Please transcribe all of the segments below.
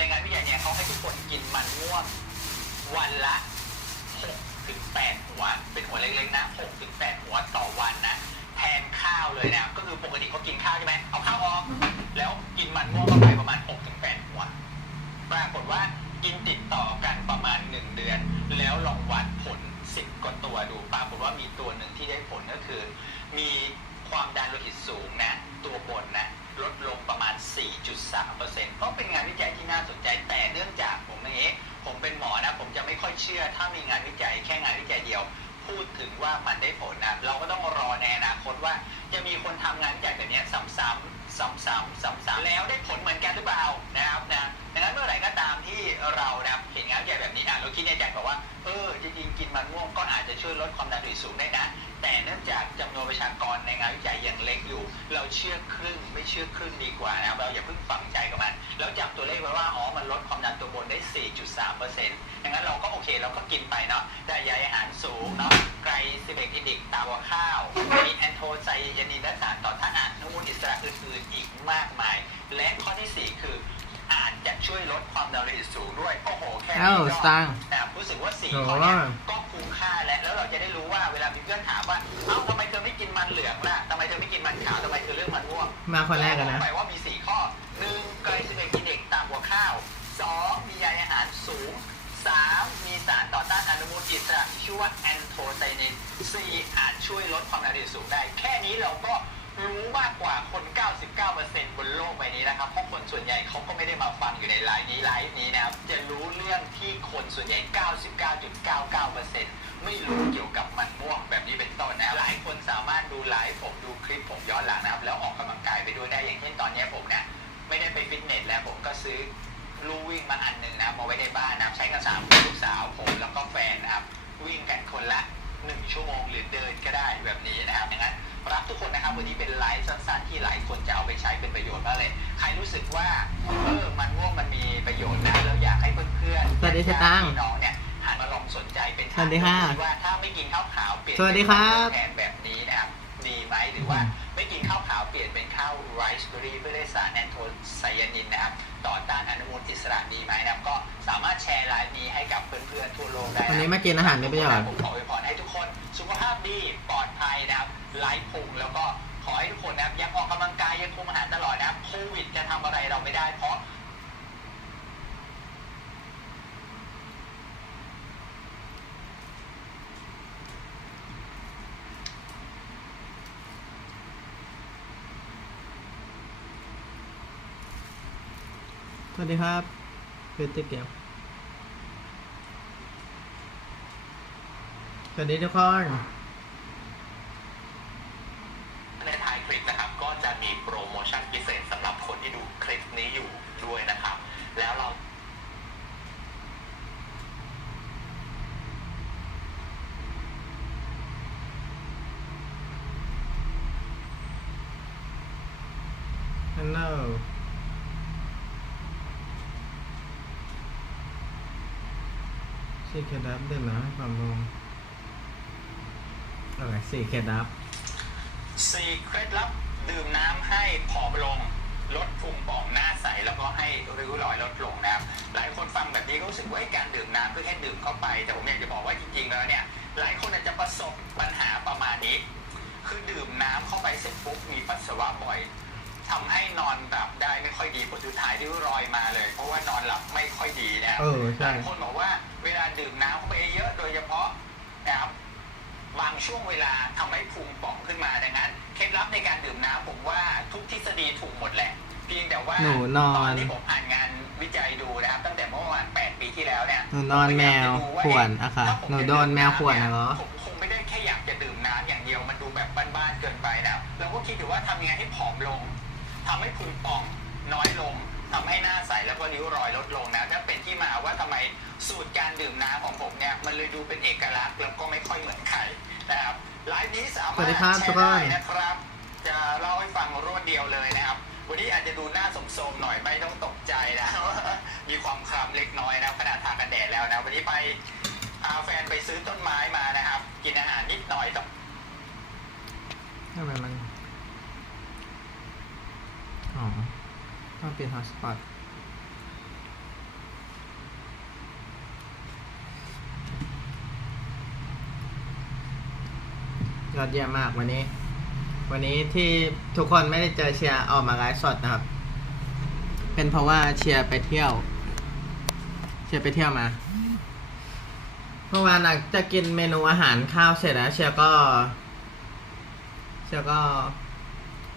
ในงานวิจัยเนี่ยเขาให้ทุกคนกินมันม่วงวันละ6ถึง8หัว เป็นหัวเล็กๆนะ6ถึง8หัวต่อวันนะแทนข้าวเลยนะก็คือปกติเขากินข้าวใช่ไหมเอาข้าวออกแล้วกินมันม่วงเข้าไปประมาณ6ถึง8หัวปรากฏว่ากินติดต่อกันประมาณ1เดือน แล้วลองวัดผล10กว่าตัวดูปรากฏว่ามีตัวหนึ่งที่ได้ผลก็คือ มีความดันโลหิตสูงนะ ตัวบนนะ ลดลงประมาณ 4.3%ก็เป็นงานวิจัยที่น่าสนใจแต่เนื่องจากผมเองผมเป็นหมอนะ ผมจะไม่ค่อยเชื่อ ถ้ามีงานวิจัยแค่งานวิจัยเดียว พูดถึงว่ามันได้ผลนะ เราก็ต้องรอในอนาคตว่า จะมีคนทำงานวิจัยแบบนี้ซ้ำๆซ้ำๆซ้ำๆแล้วได้ผลเหมือนกันหรือเปล่านะครับนะดังนั้นเมื่อไหร่ก็ตามที่เรานะครับเห็นงานวิจัยแบบนี้อะเราคิดในใจบอกว่าเออจริงๆกินมันม่วงก็อาจจะช่วยลดความดันโลหิตสูงได้นะ เนื่องจากจำนวนประชากรในงานวิจัยยังเล็กอยู่ เราเชื่อครึ่งไม่เชื่อครึ่งดีกว่านะครับเราอย่าเพิ่งฝังใจกับมันแล้วจับตัวเลขไว้ว่าอ๋อมันลดความดันตัวบนได้ 4.3%ดังนั้นเราก็โอเคเราก็กินไปเนาะได้ใยอาหารสูงเนาะไกรซิเบกอิดิกตาวัวข้าวมีแอนโทไซยานินและสารต่อต้านอนุมูลอิสระอื่นๆอีกมากมาย และข้อที่ 4 คืออาจจะช่วยลดความดันโลหิตสูงด้วยโอ้โหแค่เอ้านี้ก็สตางค์แต่รู้สึกว่าสี่โอ้ข้อเนี้ยก็ มันม่วงมาคนแรกกันนะไปว่ามี4ข้อ 1. ไกลซิเมกินเด็กตามหัวข้าว 2. มีใยอาหารสูง 3. มีสารต่อต้านอนุมูลอิสระชื่อว่าแอนโทไซนิน 4. อาจช่วยลดความดันสูงได้ แค่นี้เราก็รู้มากกว่าคน 99%บนโลกใบนี้นะครับ เพราะคนส่วนใหญ่เขาก็ไม่ได้มาฟังอยู่ในไลฟ์นี้ไลฟ์นี้นะครับ จะรู้เรื่องที่คนส่วนใหญ่ 99.99%ไม่รู้เกี่ยวกับมันม่วงแบบนี้เป็นต้นนะ หลายคนสามารถดูไลฟ์ผม ซื้อลู่วิ่งมาอันหนึ่งนะครับมาไว้ในบ้านนะครับใช้กันสามคนลูกสาวผมแล้วก็แฟนนะครับ วิ่งกันคนละหนึ่งชั่วโมงหรือเดินก็ได้แบบนี้นะครับดังนั้นรักทุกคนนะครับวันนี้เป็นไลฟ์สั้นๆที่หลายคนจะเอาไปใช้เป็นประโยชน์มากเลย ใครรู้สึกว่าเออมันม่วงมันมีประโยชน์นะแล้วอยากให้เพื่อนๆสวัสดีสตางค์พี่น้องเนี่ยหันมาลองสนใจเป็นสวัสดีค่ะว่าถ้าไม่กินข้าวขาวเปลี่ยนสวัสดีครับแทนแบบนี้นะครับดีไหมหรือว่าไม่กินข้าวขาวเปลี่ยนเป็นข้าวไรซ์เบอร์รี่เพื่อได้สารแอน โทไซยานินนะครับต่อต้านอนุมูลอิสระดีไหมนะครับก็สามารถแชร์ไลน์นี้ให้กับเพื่อนๆทั่วโลกได้ะวันนี้มากินอาหารได้ประโยชน์ ผมขออวยพรให้ทุกคน สุขภาพดีปลอดภัยนะครับไร้พุงแล้วก็ขอให้ทุกคนนะครับยังออกกำลังกายยังคุมอาหารตลอดนะครับโควิดจะทำอะไรเราไม่ได้เพราะ ส วัสดีครับคือติ๊กเกมสวัสดีทุกคนในท้ายคลิปนะครับ ก็จะมีโปรโมชั่นพิเศษสำหรับคนที่ดูคลิปนี้อยู่ด้วยนะครับ แล้วเราฮัลโหล สี่เคดับเดินมาให้ความลงอะไรสี่เคดับสี่เคล็ดลับดื่มน้ำให้ผอมลง ลดพุงป่องหน้าใสแล้วก็ให้ริ้วรอยลดลงนะครับหลายคนฟังแบบนี้ก็รู้สึกว่าไอ้การดื่มน้ำก็แค่ดื่มเข้าไป แต่ผมอยากจะบอกว่าจริงๆแล้วเนี่ยหลายคนอาจจะประสบปัญหาประมาณนี้ คือดื่มน้ำเข้าไปเสร็จปุ๊บมีปัสสาวะบ่อยทำให้นอนหลับได้ไม่ค่อยดีผลสุดท้ายริ้วรอยมาเลย เพราะว่านอนหลับไม่ค่อยดีนะครับเออหใช่ลายคนบอก ช่วงเวลาทำให้พุงป่องขึ้นมาดังนั้นเคล็ดลับในการดื่มน้ำผมว่าทุกทฤษฎีถูกหมดแหละเพียงแต่ว่าหนูนอนตอนที่ผมอ่านงานวิจัยดูนะครับตั้งแต่เมื่อประมาณ8ปีที่แล้วเนี่ยหนูนอนแมวข่วนอะค่ะถ้าผมหนูโดนแมวข่วนอะเหรอผมคงไม่ได้แค่อยากจะดื่มน้ำอย่างเดียวมันดูแบบบ้านๆเกินไปนะเราก็คิดถึงว่าทำยังไงให้ผอมลงทำให้พุงป่องน้อยลงทำให้หน้าใสแล้วก็ริ้วรอยลดลงนะถ้าเป็นที่มาว่าทำไมสูตรการดื่มน้ำของผมเนี่ยมันเลยดูเป็นเอกลักษณ์แล้วก็ไม่ค่อยเหมือนใครนะครับไลฟ์ นี้สามารถสวัสดีครับแชทุกร์คนได้นะครับจะเล่าให้ฟังรวดเดียวเลยนะครับ วันนี้อาจจะดูหน้าสมๆหน่อยไม่ต้องตกใจนะมีความคล้ำเล็กน้อยนะขนาดทากันแดดแล้วนะวันนี้ไปพาแฟนไปซื้อต้นไม้มานะครับ กินอาหารนิดหน่อยแต่ทำไมมันอ๋อต้องเปลี่ยนฮอตสปอต อดเยี่ยมมากวันนี้ วันนี้ที่ทุกคนไม่ได้เจอเชียร์ออกมาไลฟ์สดนะครับ เป็นเพราะว่าเชียร์ไปเที่ยว เชียร์ไปเที่ยวมาเมื่อวานหลังจากกินเมนูอาหารข้าวเสร็จแล้วเชียร์ก็เชียร์ก็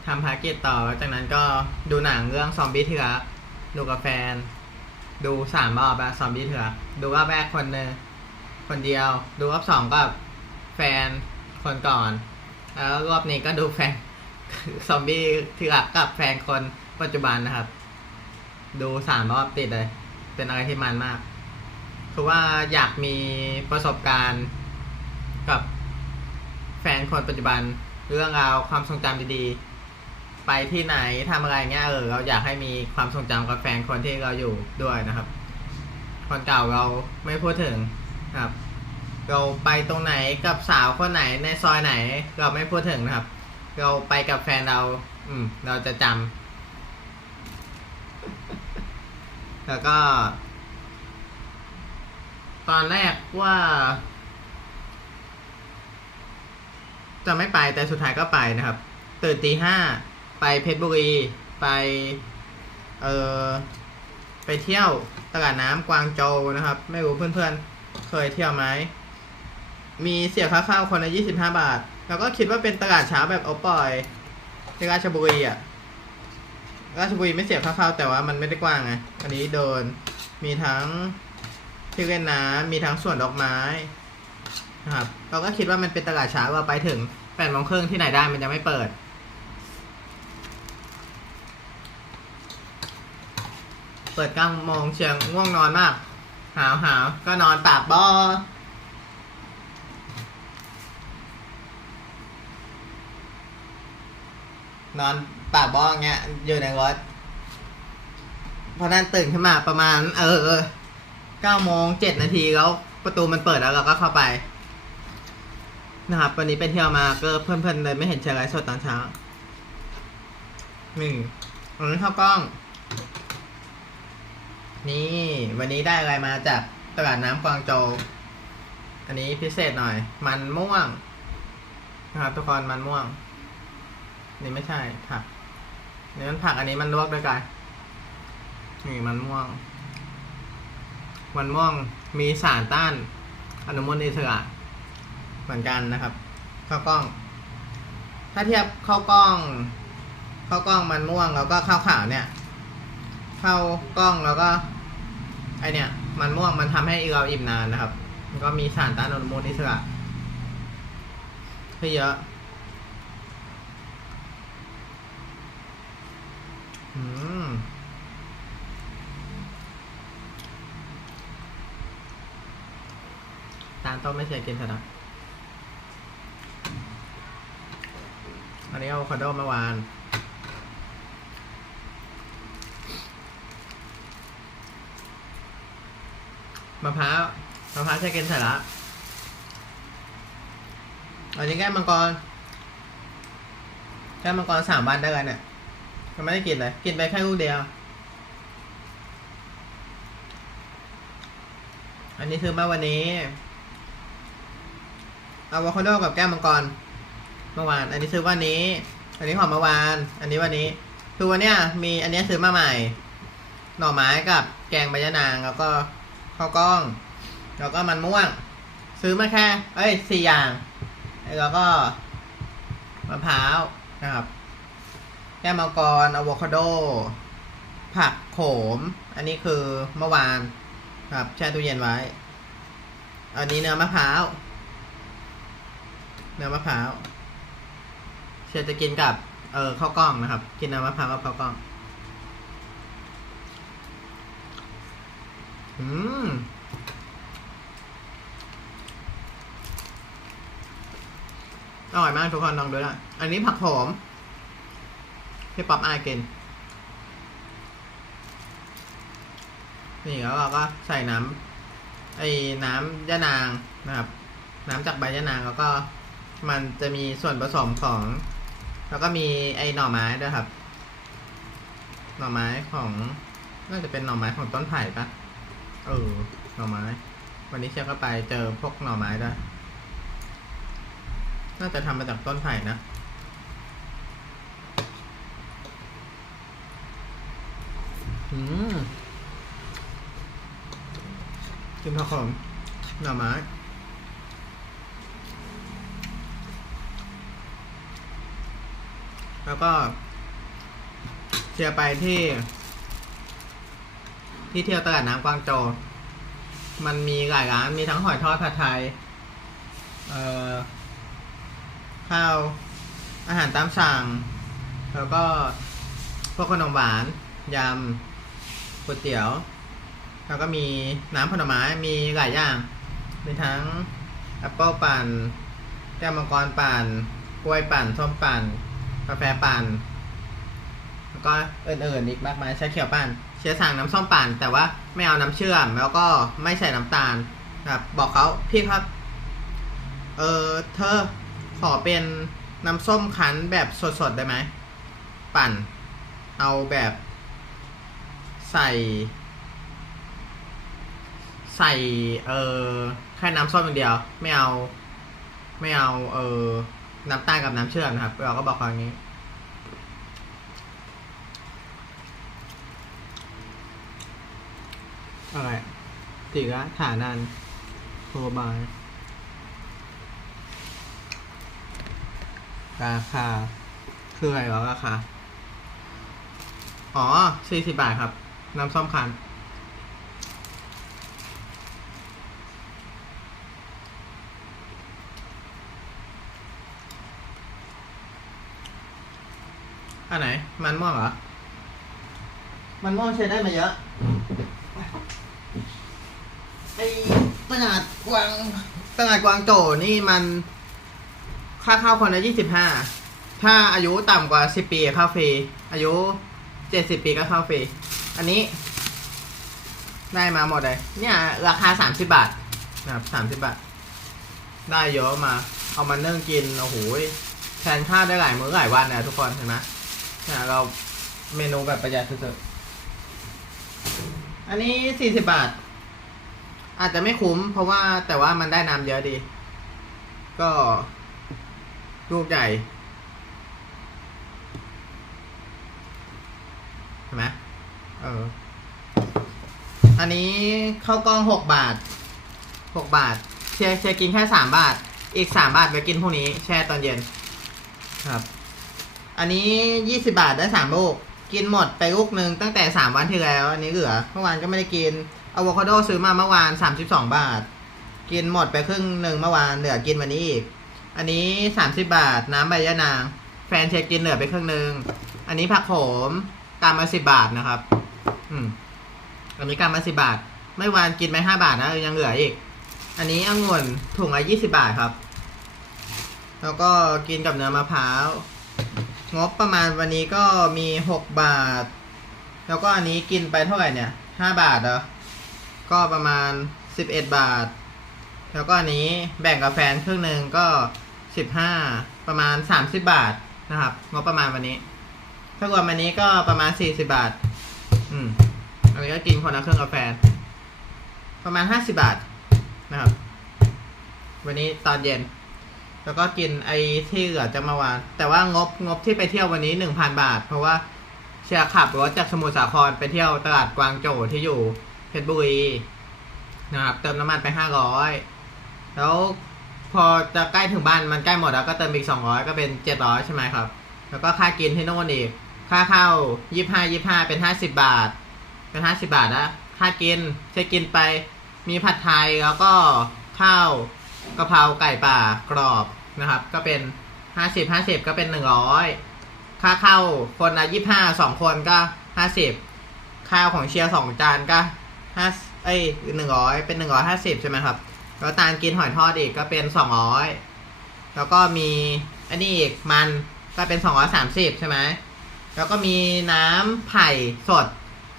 ทำภารกิจต่อแล้วจากนั้นก็ดูหนังเรื่องซอมบี้เถื่อดูกับแฟน ดูสามรอบอะซอมบี้เถื่อดูรอบแรกคนหนึ่งคนเดียว ดูรอบสองก็แฟน คนก่อน แล้วรอบนี้ก็ดูแฟนซอมบี้เถื่อกับแฟนคนปัจจุบันนะครับ ดูสามรอบติดเลย เป็นอะไรที่มันมาก คือว่าอยากมีประสบการณ์กับแฟนคนปัจจุบันเรื่องราวความทรงจำดีๆ ไปที่ไหนทำอะไรเงี้ยเออเราอยากให้มีความทรงจำกับแฟนคนที่เราอยู่ด้วยนะครับ คนเก่าเราไม่พูดถึงครับ เราไปตรงไหนกับสาวคนไหนในซอยไหน เราไม่พูดถึงนะครับ เราไปกับแฟนเรา อืม เราจะจำแล้วก็ ตอนแรกว่า จะไม่ไปแต่สุดท้ายก็ไปนะครับ ตื่นตีห้าไปเพชรบุรี ไป เออไปเที่ยวตลาดน้ำกวางโจวนะครับ ไม่รู้เพื่อนๆ เคยเที่ยวไหม มีเสียค่าข้าวคนละยี่สิบห้าบาท แล้วก็คิดว่าเป็นตลาดเช้าแบบเอาปล่อยที่ราชบุรีอะ ราชบุรีไม่เสียค่าข้าวแต่ว่ามันไม่ได้กว้างไง อันนี้โดน มีทั้งที่เล่นน้ำมีทั้งสวนดอกไม้นะครับ เราก็คิดว่ามันเป็นตลาดเช้าเราไปถึงแปดโมงครึ่งที่ไหนได้มันยังไม่เปิด เปิดเก้าโมงเชียงง่วงนอนมาก หาวหาวก็นอนปากบอ นอนปากบ้องเงี้ย อยู่ในรถพอนั้นตื่นขึ้นมาประมาณ เออเก้าโมงเจ็ดนาทีแล้วประตูมันเปิดแล้วเราก็เข้าไป นะครับ วันนี้ไปเที่ยวมาก็เพื่อนๆเลยไม่เห็นเชียร์ไลฟ์สดตอนเช้านี่วันนี้เข้ากล้อง นี่ วันนี้ได้อะไรมาจากตลาดน้ำกวางโจวอันนี้พิเศษหน่อย มันม่วงนะครับทุกคนมันม่วง นี่ไม่ใช่ผักนี่มันผักอันนี้มันลวกด้วยกันนี่มันม่วง มันม่วงมีสารต้านอนุมูลอิสระเหมือนกันนะครับข้าวกล้อง ถ้าเทียบข้าวกล้องข้าวกล้องมันม่วงแล้วก็ข้าวขาวเนี่ยข้าวกล้องแล้วก็ไอเนี่ย มันม่วงมันทำให้เราอิ่มนานนะครับมันก็มีสารต้านอนุมูลอิสระที่เยอะ อืมตาลต้มไม่เชียร์กินเถอะนะอันนี้เอาอะโวคาโดเมื่อวาน มะพร้าวมะพร้าวเชียร์กินเสร็จแล้วอันนี้แก้มังกรแก้มมังกรสามวันได้เลยเนี่ย ยังไม่ได้กินเลยกินไปแค่ลูกเดียว อันนี้คือมาวันนี้อะโวคาโดกับแก้มมังกร เมื่อวาน อันนี้ซื้อวันนี้ อันนี้ของเมื่อวาน อันนี้วันนี้ คือวันเนี้ยมีอันนี้ซื้อมาใหม่ หน่อไม้กับแกงใบยะนางแล้วก็ข้าวกล้อง แล้วก็มันม่วง ซื้อมาแค่ เอ้ยสี่อย่าง แล้วก็มะพร้าวนะครับ แก้มังกรอะโวคาโด ผักโขม อันนี้คือเมื่อวานครับแช่ตู้เย็นไว้ อันนี้เนื้อมะพร้าว เนื้อมะพร้าวเชียจะกินกับเออข้าวกล้องนะครับ กินเนื้อมะพร้าวกับข้าวกล้องอืมอร่อยมากทุกคนลองดูนะ อันนี้ผักโขม พี่ป๊อปอายกินนี่แล้วเราก็ใส่น้ำไอ้น้ำยะนางนะครับ น้ำจากใบยะนางแล้วก็มันจะมีส่วนผสมของ แล้วก็มีไอ้หน่อไม้ด้วยครับ หน่อไม้ของน่าจะเป็นหน่อไม้ของต้นไผ่ปะเออหน่อไม้ วันนี้เชียร์ก็ไปเจอพวกหน่อไม้ด้วยน่าจะทำมาจากต้นไผ่นะ อืม กินผักขมหน่อไม้แล้วก็เชียร์ไปที่ ที่เที่ยวตลาดน้ำกวางโจวมันมีหลายร้านมีทั้งหอยทอดผัดไทย เอ่อ ข้าว อาหารตามสั่ง แล้วก็พวกขนมหวาน ยำ ก๋วยเตี๋ยว แล้วก็มีน้ำผลไม้มีหลายอย่าง มีทั้งแอปเปิลปั่นแก้วมังกรปั่นกล้วยปั่นส้มปั่น กาแฟปั่น แล้วก็อื่นๆอีกมากมายชาเขียวปั่น เชียร์สั่งน้ำส้มปั่น แต่ว่าไม่เอาน้ำเชื่อม แล้วก็ไม่ใส่น้ำตาลนะครับบอกเขาพี่ครับ เออเธอขอเป็นน้ำส้มคั้นแบบสดๆได้ไหม ปั่น เอาแบบ ใส่ ใส่ เออแค่น้ำส้มอย่างเดียว ไม่เอา ไม่เอา เออน้ำตาลกับน้ำเชื่อมนะครับ เราก็บอกเขาอย่างนี้ อะไรติกะฐานันโทรบายราคาคืออะไรวะราคา อ๋อสี่สิบบาทครับ น้ำส้มคันอันไหน มันม่วงเหรอ มันม่วงใช้ได้มาเยอะ ไอ้ตลาดกวางตลาดกวางโจนี่มันค่าเข้าคนละยี่สิบห้า ถ้าอายุต่ำกว่าสิบปีเข้าฟรี อายุเจ็ดสิบปีก็เข้าฟรี อันนี้ ได้มาหมดเลย เนี่ยราคาสามสิบบาทนะครับสามสิบบาท ได้เยอะมา เอามานึ่องกิน โอ้โหแทนข้าวได้หลายมื้อหลายวันนะทุกคนเห็นไหมเนี่ยเราเมนูแบบประหยัดสุดๆอันนี้สี่สิบบาท อาจจะไม่คุ้ม เพราะว่าแต่ว่ามันได้น้ำเยอะดี ก็ลูกใหญ่ เห็นไหม เออ อันนี้ข้าวกล้องหกบาทหกบาท เชียร์เชียร์กินแค่สามบาท อีกสามบาทไปกินพรุ่งนี้ แช่ตอนเย็น ครับ อันนี้ยี่สิบาทได้สามลูก กินหมดไปลูกหนึ่งตั้งแต่สามวันที่แล้ว อันนี้เหลือเมื่อวานก็ไม่ได้กินอะโวคาโดซื้อมาเมื่อวานสามสิบสองบาท กินหมดไปครึ่งหนึ่งเมื่อวานเหลือกินวันนี้อีก อันนี้สามสิบาท น้ำใบยะนาง แฟนเช็คกินเหลือไปครึ่งหนึ่งอันนี้ผักโขมกามมาสิบบาทนะครับ อืมอันนี้กามมาสิบาท ไม่วานกินไปห้าบาทนะยังเหลืออีก อันนี้องุ่นถุงละยี่สิบาทครับ แล้วก็กินกับเนื้อมะพร้าว งบประมาณวันนี้ก็มีหกบาท แล้วก็อันนี้กินไปเท่าไหร่เนี่ยห้าบาทเหรอ ก็ประมาณสิบเอ็ดบาท แล้วก็อันนี้แบ่งกับแฟนครึ่งหนึ่งก็สิบห้าประมาณสามสิบบาทนะครับ งบประมาณวันนี้ถ้ารวมวันนี้ก็ประมาณสี่สิบาท อืมอันนี้ก็กินคนละเครื่องกาแฟ ประมาณห้าสิบาทนะครับ วันนี้ตอนเย็น แล้วก็กินไอ้ที่เหลือจะมาวานแต่ว่างบงบที่ไปเที่ยววันนี้หนึ่งพันบาท เพราะว่าเชียร์ขับรถจากสมุทรสาครไปเที่ยวตลาดกวางโจวที่อยู่เพชรบุรีนะครับ เติมน้ำมันไปห้าร้อยแล้วพอจะใกล้ถึงบ้านมันใกล้หมดแล้วก็เติมอีกสองร้อยก็เป็นเจ็ดร้อยใช่ไหมครับ แล้วก็ค่ากินที่โน่นอีก ค่าเข้ายี่ห้ายี่ห้าเป็นห้าสิบบาท เป็นห้าสิบบาทนะค่ากินเช็คกินไป มีผัดไทยแล้วก็ข้าวกะเพราไก่ป่ากรอบนะครับ ก็เป็นห้าสิบห้าสิบก็เป็นหนึ่งร้อยค่าเข้าคนละยี่ห้าสองคนก็ห้าสิบข้าวของเชียร์สองจานก็ห้าเอ้ยหนึ่งร้อยเป็นหนึ่งร้อยห้าสิบใช่ไหมครับ แล้วตาลกินหอยทอดอีกก็เป็นสองร้อยแล้วก็มีอันนี้อีกมันก็เป็นสองร้อยสามสิบใช่ไหม แล้วก็มีน้ำไผ่สด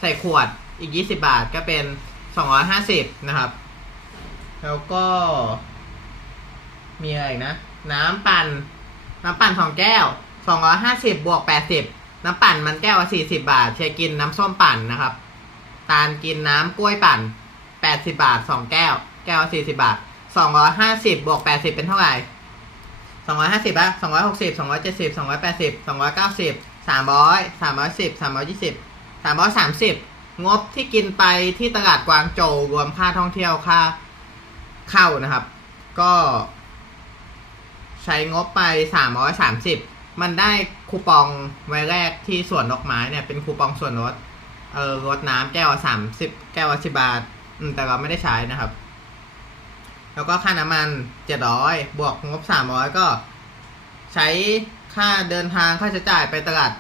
ใส่ขวดอีก 20 บาทก็เป็น 250 นะครับ แล้วก็ มีอะไรนะ น้ำปั่น น้ำปั่นสองแก้ว 250 บวก 80 น้ำปั่นมันแก้วละ40 บาทเชยกินน้ำส้มปั่นนะครับ ตาลกินน้ำกล้วยปั่น 80 บาท 2 แก้ว แก้วละ40 บาท 250 บวก 80 เป็นเท่าไหร่สองร้อยห้าสิบอะสองร้อยหก สามร้อยสามร้อยสิบสามร้อยยี่สิบสามร้อยสามสิบงบที่กินไปที่ตลาดกวางโจวรวมค่าท่องเที่ยวค่าเข้านะครับ ก็ใช้งบไปสามร้อยสามสิบมันได้คูปองไว้แรกที่สวนดอกไม้เนี่ยเป็นคูปองส่วนลดเออลดน้ำแก้วสามสิบแก้วสิบบาทอืมแต่เราไม่ได้ใช้นะครับ แล้วก็ค่าน้ำมันเจ็ดร้อยบวกงบสามร้อยก็ใช้ ค่าเดินทางค่าใช้จ่ายไปตลาด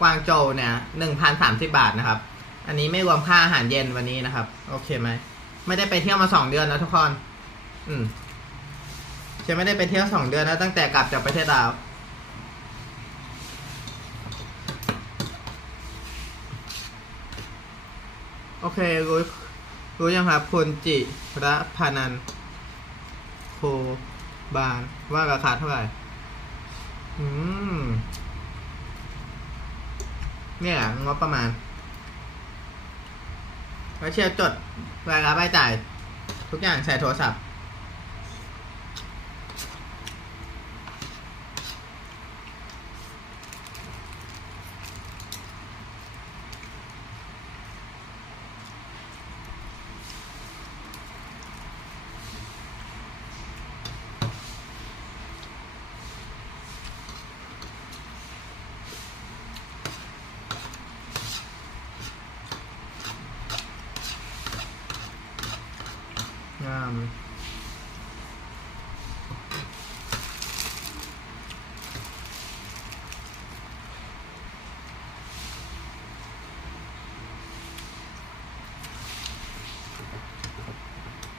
กวางโจวเนี่ยหนึ่งพันสามสิบาทนะครับ อันนี้ไม่รวมค่าอาหารเย็นวันนี้นะครับ โอเคไหม ไม่ได้ไปเที่ยวมาสองเดือนแล้วทุกคน อืมฉันไม่ได้ไปเที่ยวสองเดือนแล้วตั้งแต่กลับจากประเทศลาวโอเครู้รู้ยังครับคุณจิระพานันโคบานว่าราคาเท่าไหร่ อืม เนี่ยงบประมาณแล้วเชียร์จดรายรับรายจ่าย ทุกอย่างใส่โทรศัพท์ งาม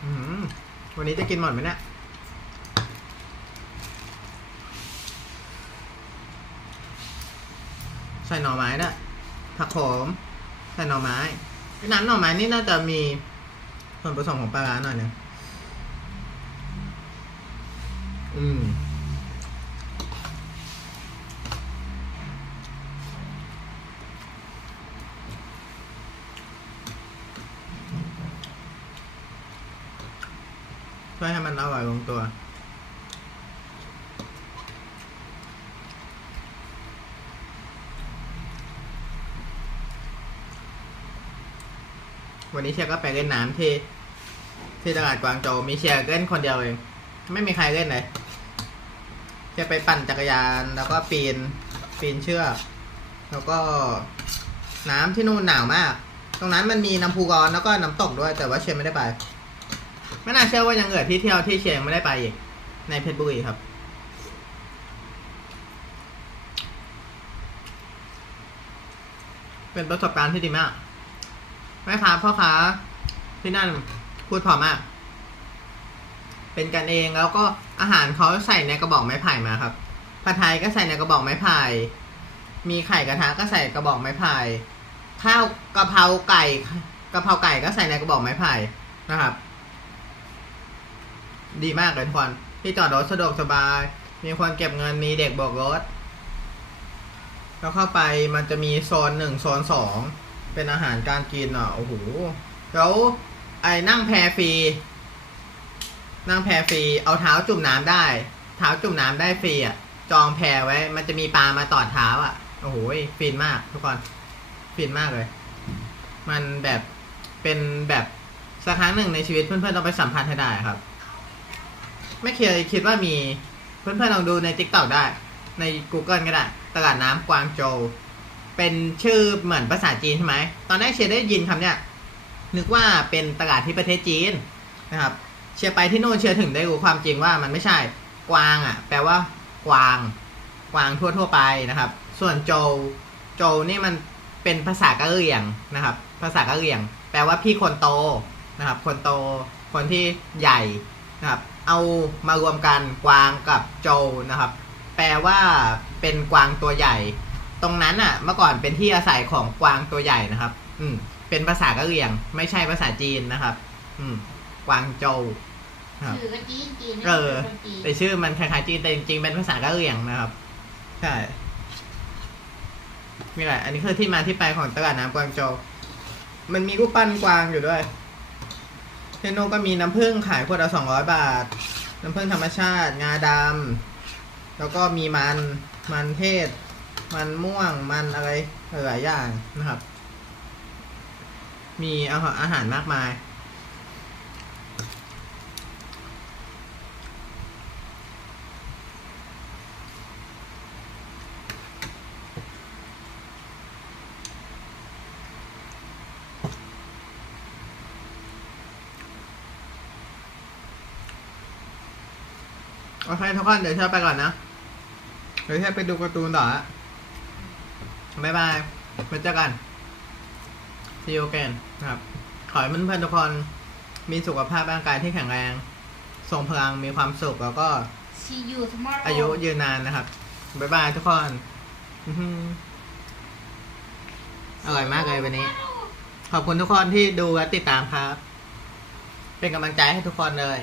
อืม วันนี้จะกินหมดไหมเนี่ย ใส่หน่อไม้นะผักโขม ใส่หน่อไม้ น้ำหน่อไม้นี่น่าจะมีส่วนผสมของปลาร้าหน่อยเนึงอืม ช่วยให้มันอร่อย ลงตัว วันนี้เชียร์ก็ไปเล่นน้ำที่ที่ตลาดกวางโจมีเชียร์เล่นคนเดียวเอง ไม่มีใครเล่นเลยเชียร์ไปปั่นจักรยานแล้วก็ปีนปีนเชือกแล้วก็น้ำที่นู่นหนาวมาก ตรงนั้นมันมีน้ำพุร้อนแล้วก็น้ำตกด้วย แต่ว่าเชียร์ไม่ได้ไป ไม่น่าเชื่อว่ายังเหลือที่เที่ยวที่เชียงไม่ได้ไปอีก ในเพชรบุรีครับ เป็นประสบการณ์ที่ดีมากแม่ค้าพ่อค้าที่นั่นพูดพอมาก เป็นกันเองแล้วก็อาหารเขาใส่ในกระบอกไม้ไผ่มาครับผัดไทยก็ใส่ในกระบอกไม้ไผ่ มีไข่กระทะก็ใส่กระบอกไม้ไผ่ ข้าวกะเพราไก่กะเพราไก่ก็ใส่ในกระบอกไม้ไผ่นะครับ ดีมากเลยทุกคนที่จอดรถสะดวกสบาย มีคนเก็บเงินมีเด็กโบกรถ แล้วเข้าไปมันจะมีโซนหนึ่งโซนสองเป็นอาหารการกินอะโอ้โหแล้วไอ้นั่งแพรฟรีนั่งแพรฟรีเอาเท้าจุ่มน้ำได้ เท้าจุ่มน้ำได้ฟรีอะ จองแพรไว้ มันจะมีปลามาตอดเท้าอะโอ้โหฟินมาก ทุกคนฟินมากเลย มันแบบเป็นแบบสักครั้งหนึ่งในชีวิตเพื่อนๆต้องไปสัมผัสให้ได้ครับ ไม่เคยคิดว่ามี เพื่อนๆลองดูใน t ิ k t o k ได้ ใน Google ก็ได้ ตลาดน้ำกวางโจวเป็นชื่อเหมือนภาษาจีนใช่ไหม ตอนแรกเชียร์ได้ยินคำเนี้ยนึกว่าเป็นตลาดที่ประเทศจีนนะครับ เชียร์ไปที่โน่นเชียร์ถึงได้รู้ความจริงว่ามันไม่ใช่ กวางอะ แปลว่ากวาง กวางทั่วทั่วๆไปนะครับ ส่วนโจวโจวนี่มันเป็นภาษากะเหรี่ยงนะครับ ภาษากะเหรี่ยง แปลว่าพี่คนโตนะครับ คนโต คนที่ใหญ่นะครับ เอามารวมกันกวางกับโจวนะครับ แปลว่าเป็นกวางตัวใหญ่ ตรงนั้นอะ เมื่อก่อนเป็นที่อาศัยของกวางตัวใหญ่นะครับ อืม เป็นภาษากะเหรี่ยง ไม่ใช่ภาษาจีนนะครับ อืม กวางโจวครับชื่อก็จีนจีนเออคนจีนแต่ชื่อมันคล้ายๆจีนแต่จริงๆเป็นภาษากะเหรี่ยงนะครับใช่มีอะไรอันนี้คือที่มาที่ไปของตลาดน้ำกวางโจวมันมีรูปปั้นกวางอยู่ด้วยเทโนก็มีน้ำผึ้งขายขวดละสองร้อยบาท น้ำผึ้งธรรมชาติ งาดำแล้วก็มีมัน มันเทศ มันม่วง มันอะไรหลายอย่างนะครับ มีอาหารมากมาย โอเคทุกคนเดี๋ยวเชื่อไปก่อนนะ เดี๋ยวเชื่อไปดูการ์ตูนต่อละบ๊ายบายไว้เจอกัน see you again นะครับ ขอให้เพื่อนๆทุกคนมีสุขภาพร่างกายที่แข็งแรงทรงพลังมีความสุขแล้วก็ See you tomorrow อายุยืนนานนะครับ บ๊ายบายทุกคนอื้อหืออร่อยมากเลยวันนี้ ขอบคุณทุกคนที่ดูและติดตามครับ เป็นกำลังใจให้ทุกคนเลย